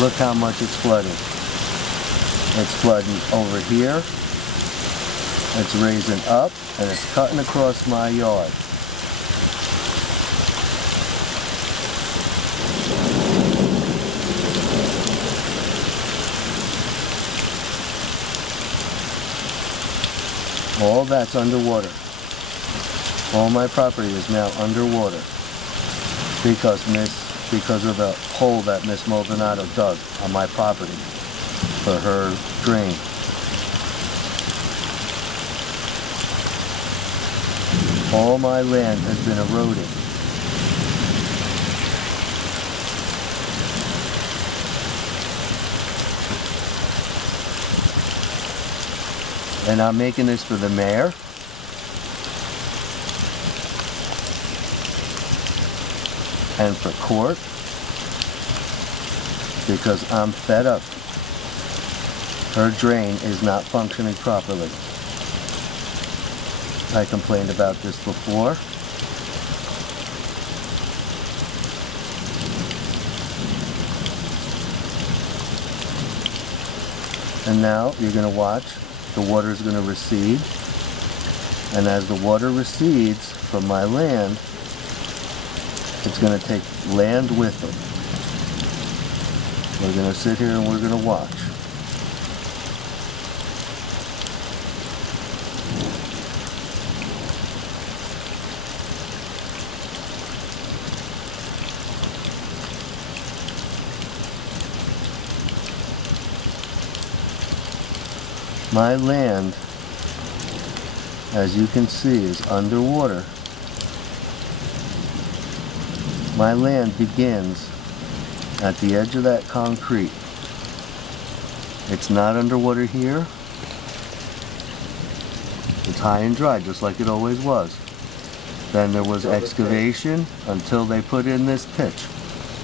look how much it's flooding. It's flooding over here. It's raising up and it's cutting across my yard. All that's underwater. All my property is now underwater because of the hole that Miss Maldonado dug on my property for her drain. All my land has been eroded. And I'm making this for the mayor. And for court. Because I'm fed up. Her drain is not functioning properly. I complained about this before. And now you're going to watch. The water is going to recede, and as the water recedes from my land, it's going to take land with it. We're going to sit here and we're going to watch. My land, as you can see, is underwater. My land begins at the edge of that concrete. It's not underwater here. It's high and dry, just like it always was. Then there was excavation until they put in this pitch,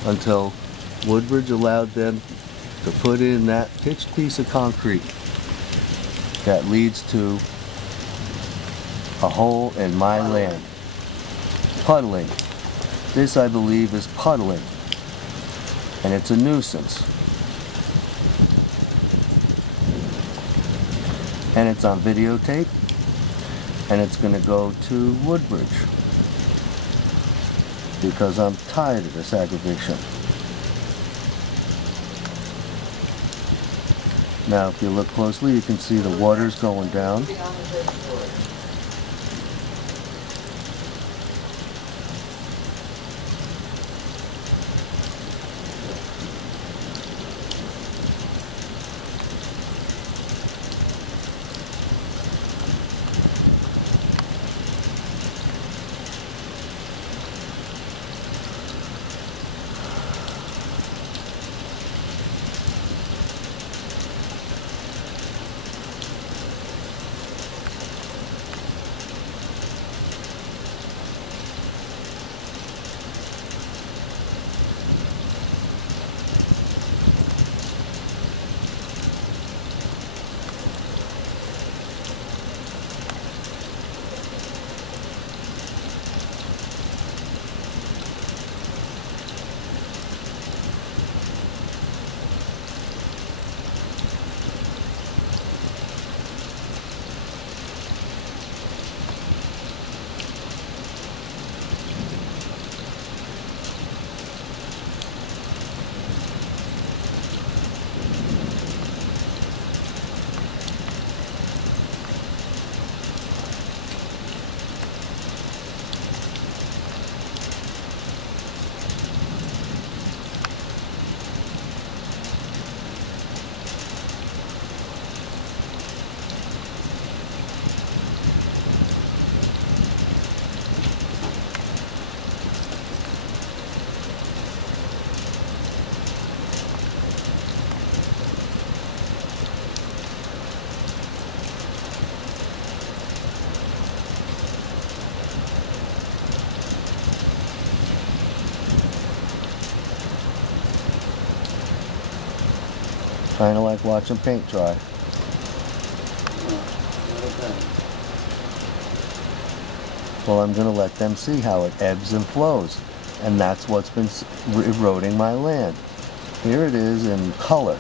until Woodbridge allowed them to put in that pitched piece of concrete that leads to a hole in my land. Puddling. This, I believe, is puddling. And it's a nuisance. And it's on videotape. And it's going to go to Woodbridge. Because I'm tired of this aggravation. Now, if you look closely, you can see the water's going down. Kind of like watching paint dry. Well, I'm going to let them see how it ebbs and flows. And that's what's been eroding my land. Here it is in color,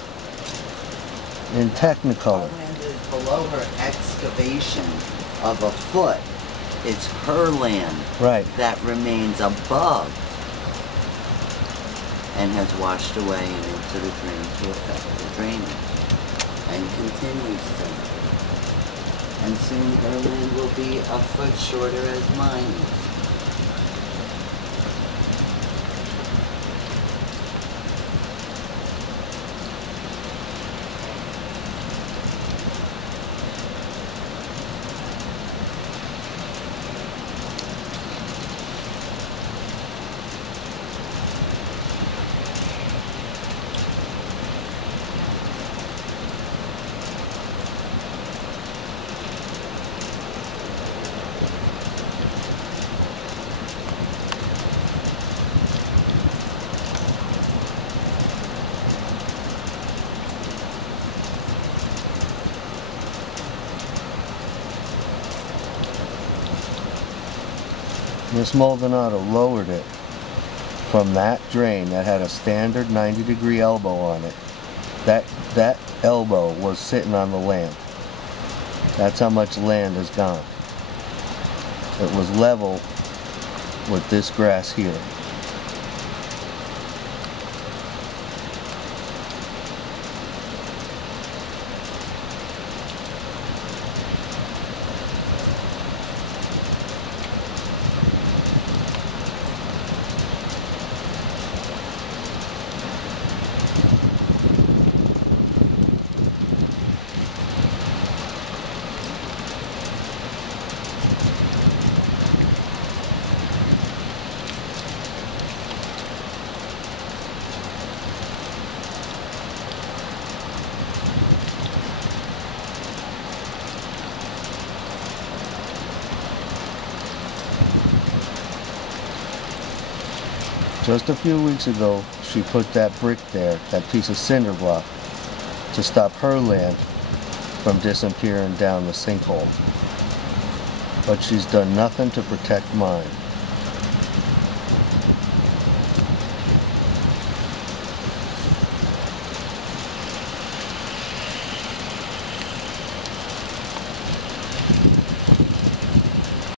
in Technicolor. Her land is below her excavation of a foot. It's her land Right. that remains above and has washed away and into the drain to affect the drainage and continues to. And soon her land will be a foot shorter as mine is. Miss Maldonado lowered it from that drain that had a standard 90-degree elbow on it. That elbow was sitting on the land. That's how much land is gone. It was level with this grass here. Just a few weeks ago, she put that brick there, that piece of cinder block, to stop her land from disappearing down the sinkhole. But she's done nothing to protect mine.